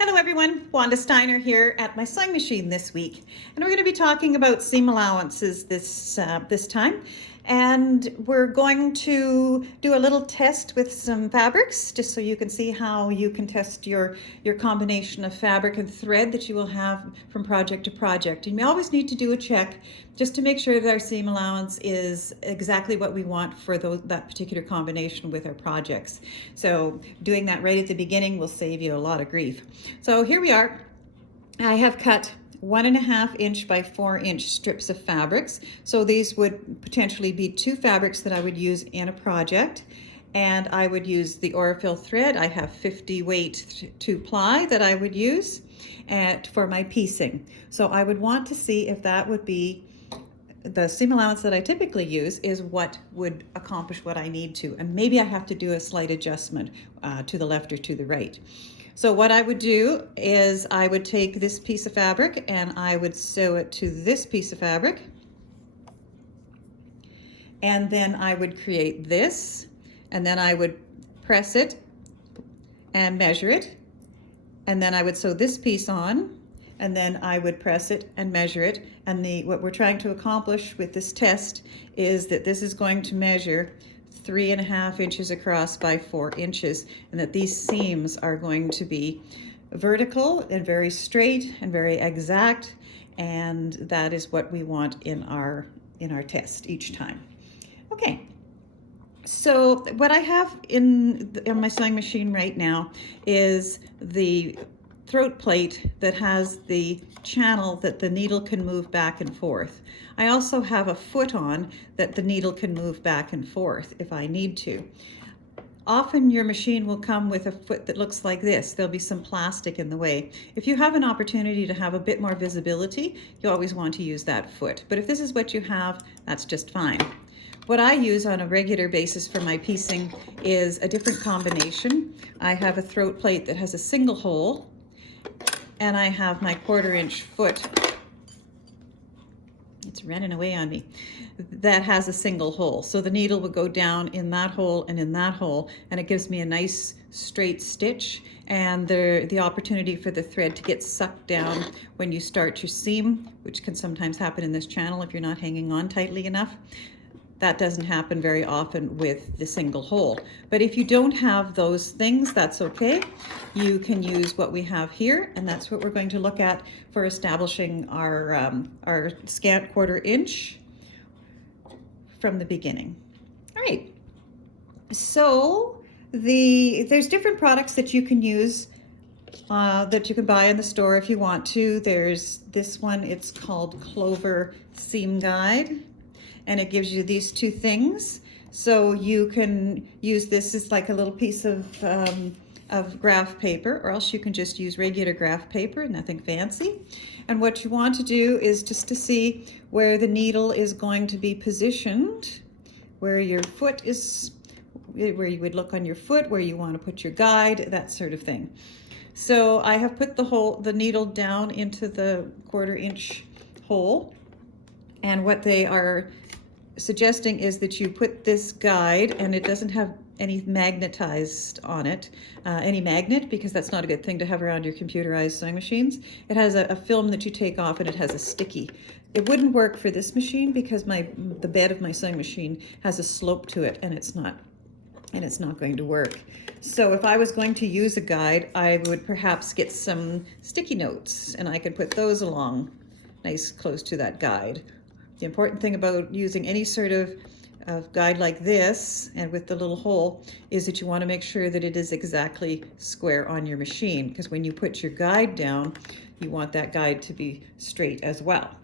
Hello everyone, Wanda Steiner here at my sewing machine this week, and we're going to be talking about seam allowances this time, and we're going to do a little test with some fabrics just so you can see how you can test your combination of fabric and thread that you will have from project to project. And we always need to do a check just to make sure that our seam allowance is exactly what we want for that particular combination with our projects. So doing that right at the beginning will save you a lot of grief. So here we are. I have cut 1.5 inch by 4 inch strips of fabrics. So these would potentially be 2 fabrics that I would use in a project. And I would use the Aurifil thread. I have 50 weight 2 ply that I would use for my piecing. So I would want to see if that would be the seam allowance that I typically use is what would accomplish what I need to. And maybe I have to do a slight adjustment to the left or to the right. So what I would do is I would take this piece of fabric and I would sew it to this piece of fabric. And then I would create this, and then I would press it and measure it. And then I would sew this piece on, and then I would press it and measure it. And what we're trying to accomplish with this test is that this is going to measure 3.5 inches across by 4 inches, and that these seams are going to be vertical and very straight and very exact, and that is what we want in our test each time. Okay, so what I have on my sewing machine right now is the throat plate that has the channel that the needle can move back and forth. I also have a foot on that the needle can move back and forth if I need to. Often your machine will come with a foot that looks like this. There'll be some plastic in the way. If you have an opportunity to have a bit more visibility, you always want to use that foot. But if this is what you have, that's just fine. What I use on a regular basis for my piecing is a different combination. I have a throat plate that has a single hole, and I have my 1/4 inch foot. It's running away on me. That has a single hole. So the needle will go down in that hole and in that hole, and it gives me a nice straight stitch and the opportunity for the thread to get sucked down when you start your seam, which can sometimes happen in this channel if you're not hanging on tightly enough. That doesn't happen very often with the single hole. But if you don't have those things, that's okay. You can use what we have here, and that's what we're going to look at for establishing our scant 1/4 inch from the beginning. All right, so there's different products that you can use that you can buy in the store if you want to. There's this one, it's called Clover Seam Guide, and it gives you these 2 things. So you can use this as like a little piece of graph paper, or else you can just use regular graph paper, nothing fancy. And what you want to do is just to see where the needle is going to be positioned, where your foot is, where you would look on your foot, where you want to put your guide, that sort of thing. So I have put the needle down into the 1/4 inch hole, and what they are suggesting is that you put this guide, and it doesn't have any magnetized on it, any magnet, because that's not a good thing to have around your computerized sewing machines. It has a film that you take off, and it has a sticky. It wouldn't work for this machine because the bed of my sewing machine has a slope to it, and it's not going to work. So if I was going to use a guide, I would perhaps get some sticky notes, and I could put those along nice close to that guide. The important thing about using any sort of guide like this, and with the little hole, is that you want to make sure that it is exactly square on your machine, because when you put your guide down, you want that guide to be straight as well.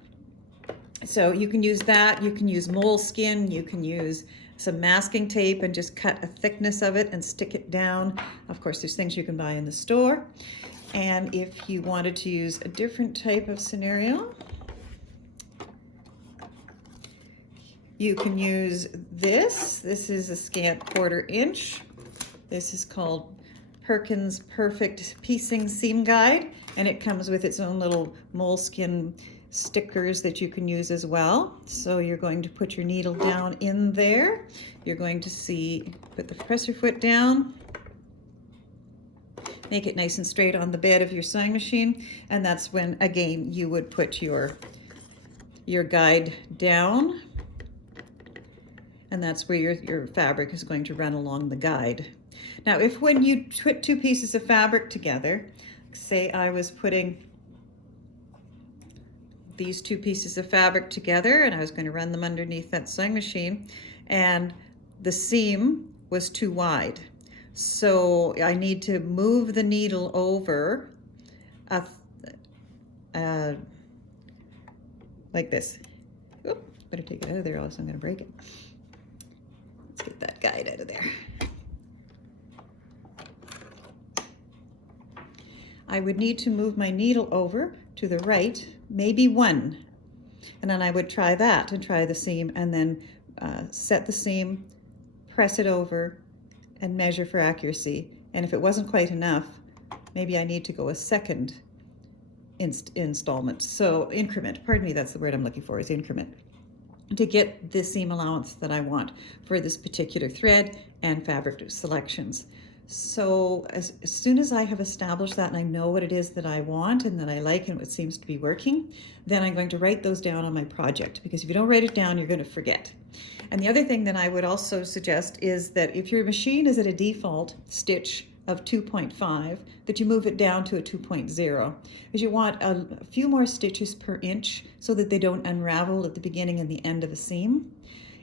So you can use that, you can use moleskin, you can use some masking tape and just cut a thickness of it and stick it down. Of course, there's things you can buy in the store. And if you wanted to use a different type of scenario, you can use this. This is a scant 1/4 inch. This is called Perkins Perfect Piecing Seam Guide, and it comes with its own little moleskin stickers that you can use as well. So you're going to put your needle down in there. You're going to press your foot down, make it nice and straight on the bed of your sewing machine. And that's when, again, you would put your guide down. And that's where your fabric is going to run along the guide. Now, if when you put two pieces of fabric together, say I was putting these two pieces of fabric together and I was going to run them underneath that sewing machine, and the seam was too wide. So I need to move the needle over like this. Oop, better take it out of there, else I'm going to break it. Let's get that guide out of there. I would need to move my needle over to the right, maybe one. And then I would try that and try the seam, and then set the seam, press it over, and measure for accuracy. And if it wasn't quite enough, maybe I need to go a second installment. So increment, pardon me, that's the word I'm looking for, is increment, to get the seam allowance that I want for this particular thread and fabric selections. So as soon as I have established that and I know what it is that I want and that I like and what seems to be working, then I'm going to write those down on my project, because if you don't write it down, you're going to forget. And the other thing that I would also suggest is that if your machine is at a default stitch of 2.5, that you move it down to a 2.0, because you want a few more stitches per inch so that they don't unravel at the beginning and the end of a seam.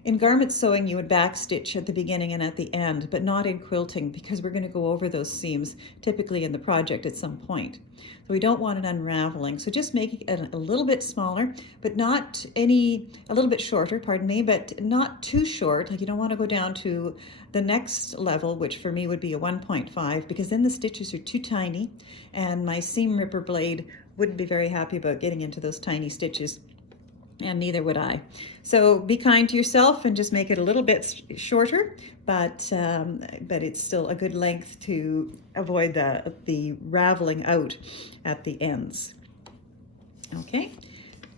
In garment sewing, you would back stitch at the beginning and at the end, but not in quilting, because we're going to go over those seams typically in the project at some point. So we don't want an unraveling. So just make it a little bit smaller, but not a little bit shorter, pardon me, but not too short. Like you don't want to go down to the next level, which for me would be a 1.5, because then the stitches are too tiny and my seam ripper blade wouldn't be very happy about getting into those tiny stitches. And neither would I. So be kind to yourself and just make it a little bit shorter, but it's still a good length to avoid the raveling out at the ends. Okay,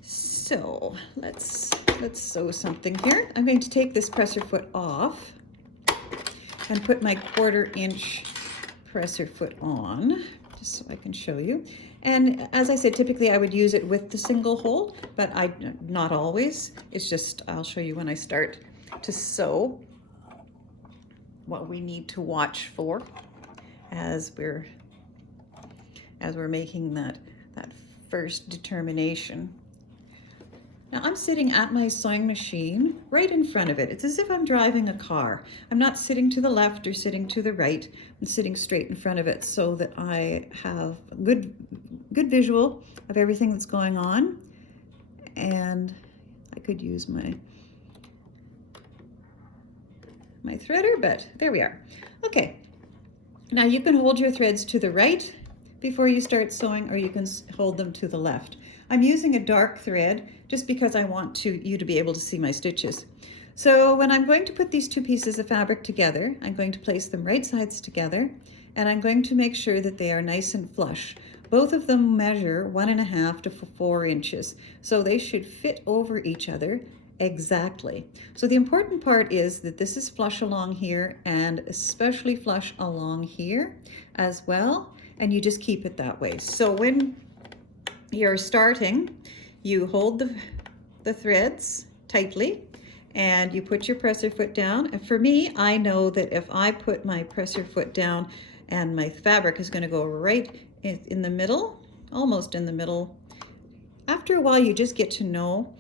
so let's sew something here. I'm going to take this presser foot off and put my 1/4 inch presser foot on, just so I can show you. And as I said, typically I would use it with the single hole, but not always. It's just, I'll show you when I start to sew what we need to watch for as we're making that first determination. Now I'm sitting at my sewing machine right in front of it. It's as if I'm driving a car. I'm not sitting to the left or sitting to the right. I'm sitting straight in front of it so that I have good visual of everything that's going on. And I could use my threader, but there we are. Okay, now you can hold your threads to the right before you start sewing, or you can hold them to the left. I'm using a dark thread just because I want you to be able to see my stitches. So when I'm going to put these two pieces of fabric together, I'm going to place them right sides together, and I'm going to make sure that they are nice and flush. Both of them measure 1.5 to 4 inches, so they should fit over each other exactly. So the important part is that this is flush along here and especially flush along here as well, and you just keep it that way. So when you're starting, you hold the threads tightly and you put your presser foot down. And for me, I know that if I put my presser foot down and my fabric is going to go right in the middle, almost in the middle, after a while you just get to know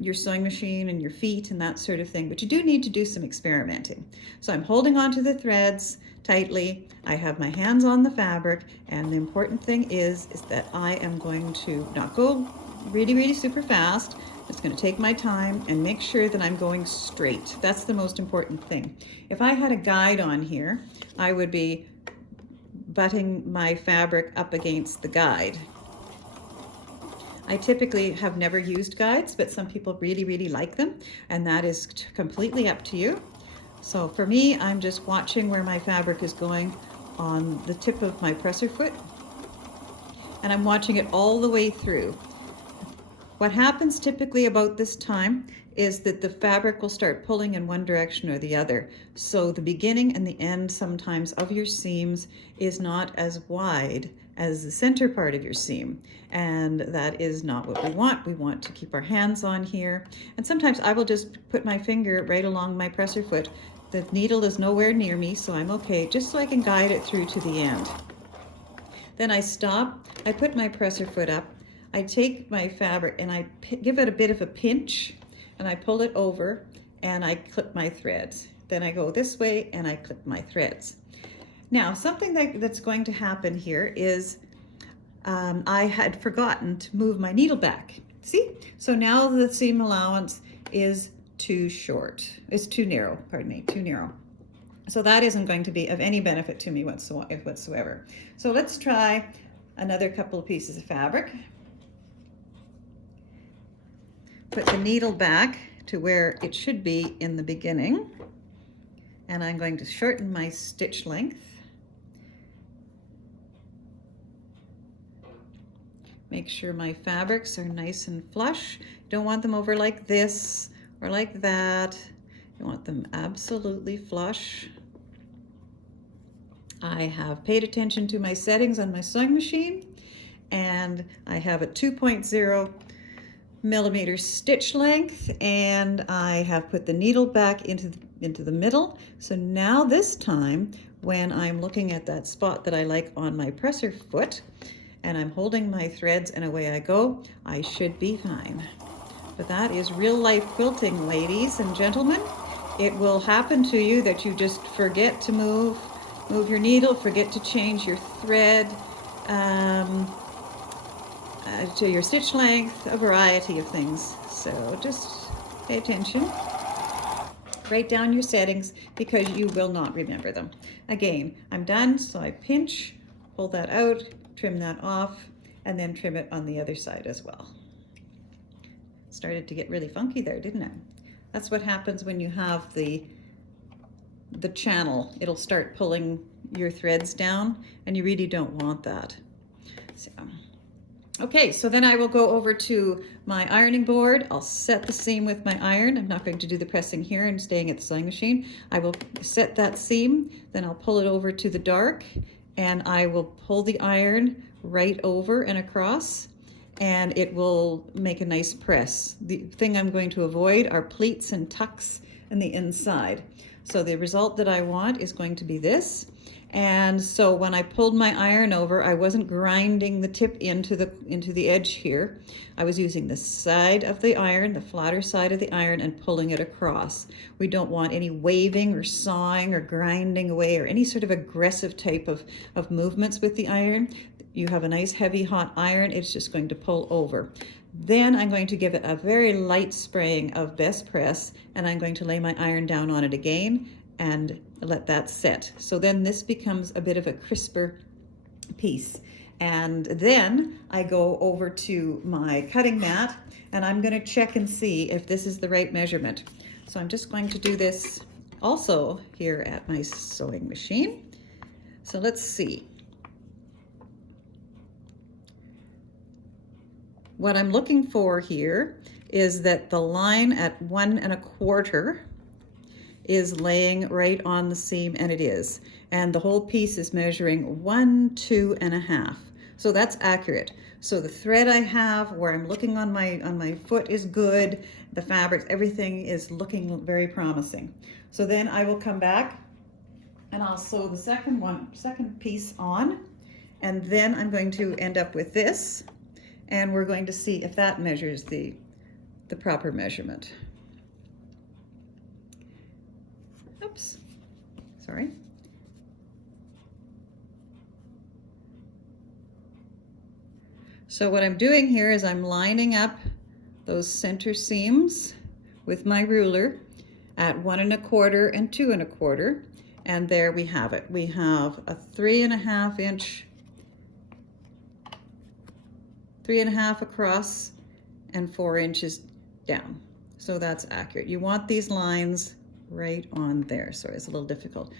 your sewing machine and your feet and that sort of thing, but you do need to do some experimenting. So I'm holding on to the threads tightly, I have my hands on the fabric, and the important thing is that I am going to not go really super fast. It's going to take my time and make sure that I'm going straight. That's the most important thing. If I had a guide on here, I would be butting my fabric up against the guide. I typically have never used guides, but some people really like them, and that is completely up to you. So for me, I'm just watching where my fabric is going on the tip of my presser foot, and I'm watching it all the way through. What happens typically about this time is that the fabric will start pulling in one direction or the other. So the beginning and the end sometimes of your seams is not as wide as the center part of your seam. And that is not what we want. We want to keep our hands on here. And sometimes I will just put my finger right along my presser foot. The needle is nowhere near me, so I'm okay, just so I can guide it through to the end. Then I stop, I put my presser foot up, I take my fabric and I give it a bit of a pinch, and I pull it over and I clip my threads. Then I go this way and I clip my threads. Now, something that's going to happen here is I had forgotten to move my needle back. See? So now the seam allowance is too short. It's too narrow, pardon me, too narrow. So that isn't going to be of any benefit to me whatsoever. So let's try another couple of pieces of fabric. Put the needle back to where it should be in the beginning. And I'm going to shorten my stitch length. Make sure my fabrics are nice and flush. Don't want them over like this or like that. You want them absolutely flush. I have paid attention to my settings on my sewing machine, and I have a 2.0 millimeter stitch length, and I have put the needle back into the middle. So now this time, when I'm looking at that spot that I like on my presser foot, and I'm holding my threads and away I go, I should be fine. But that is real life quilting, ladies and gentlemen. It will happen to you that you just forget to move your needle, forget to change your thread, to your stitch length, a variety of things. So just pay attention. Write down your settings because you will not remember them. Again, I'm done, so I pinch, pull that out, trim that off, and then trim it on the other side as well. Started to get really funky there, didn't it? That's what happens when you have the channel. It'll start pulling your threads down, and you really don't want that. So, okay, so then I will go over to my ironing board. I'll set the seam with my iron. I'm not going to do the pressing here and staying at the sewing machine. I will set that seam, then I'll pull it over to the dark, and I will pull the iron right over and across, and it will make a nice press. The thing I'm going to avoid are pleats and tucks in the inside. So the result that I want is going to be this. And so when I pulled my iron over, I wasn't grinding the tip into the edge here. I was using the side of the iron, the flatter side of the iron, and pulling it across. We don't want any waving or sawing or grinding away or any sort of aggressive type of movements with the iron. You have a nice heavy hot iron, it's just going to pull over. Then I'm going to give it a very light spraying of Best Press, and I'm going to lay my iron down on it again and let that set. So then this becomes a bit of a crisper piece. And then I go over to my cutting mat, and I'm going to check and see if this is the right measurement. So I'm just going to do this also here at my sewing machine. So let's see. What I'm looking for here is that the line at 1 1/4 is laying right on the seam, and it is. And the whole piece is measuring 1 2 1/2. So that's accurate. So the thread I have where I'm looking on my foot is good. The fabrics, everything is looking very promising. So then I will come back and I'll sew the second piece on, and then I'm going to end up with this. And we're going to see if that measures the proper measurement. Oops, sorry. So what I'm doing here is I'm lining up those center seams with my ruler at 1 1/4 and 2 1/4. And there we have it. We have a 3 1/2 inch 3 1/2 across and 4 inches down. So that's accurate. You want these lines right on there. Sorry, it's a little difficult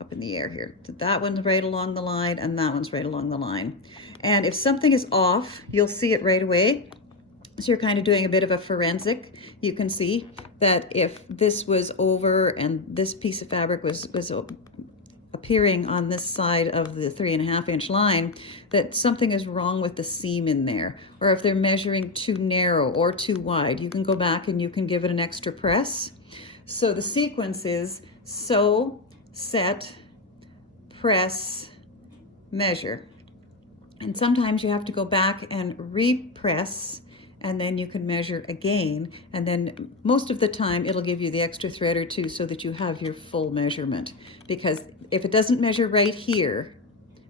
up in the air here. So that one's right along the line and that one's right along the line. And if something is off, you'll see it right away. So you're kind of doing a bit of a forensic. You can see that if this was over and this piece of fabric was appearing on this side of the 3.5-inch line, that something is wrong with the seam in there. Or if they're measuring too narrow or too wide, you can go back and you can give it an extra press. So the sequence is sew, set, press, measure. And sometimes you have to go back and repress, and then you can measure again, and then most of the time it'll give you the extra thread or two so that you have your full measurement. Because if it doesn't measure right here,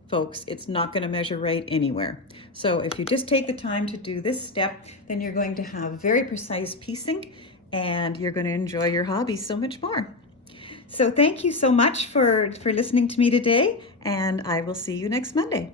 folks, it's not going to measure right anywhere. So if you just take the time to do this step, then you're going to have very precise piecing, and you're going to enjoy your hobby so much more. So thank you so much for listening to me today, and I will see you next Monday.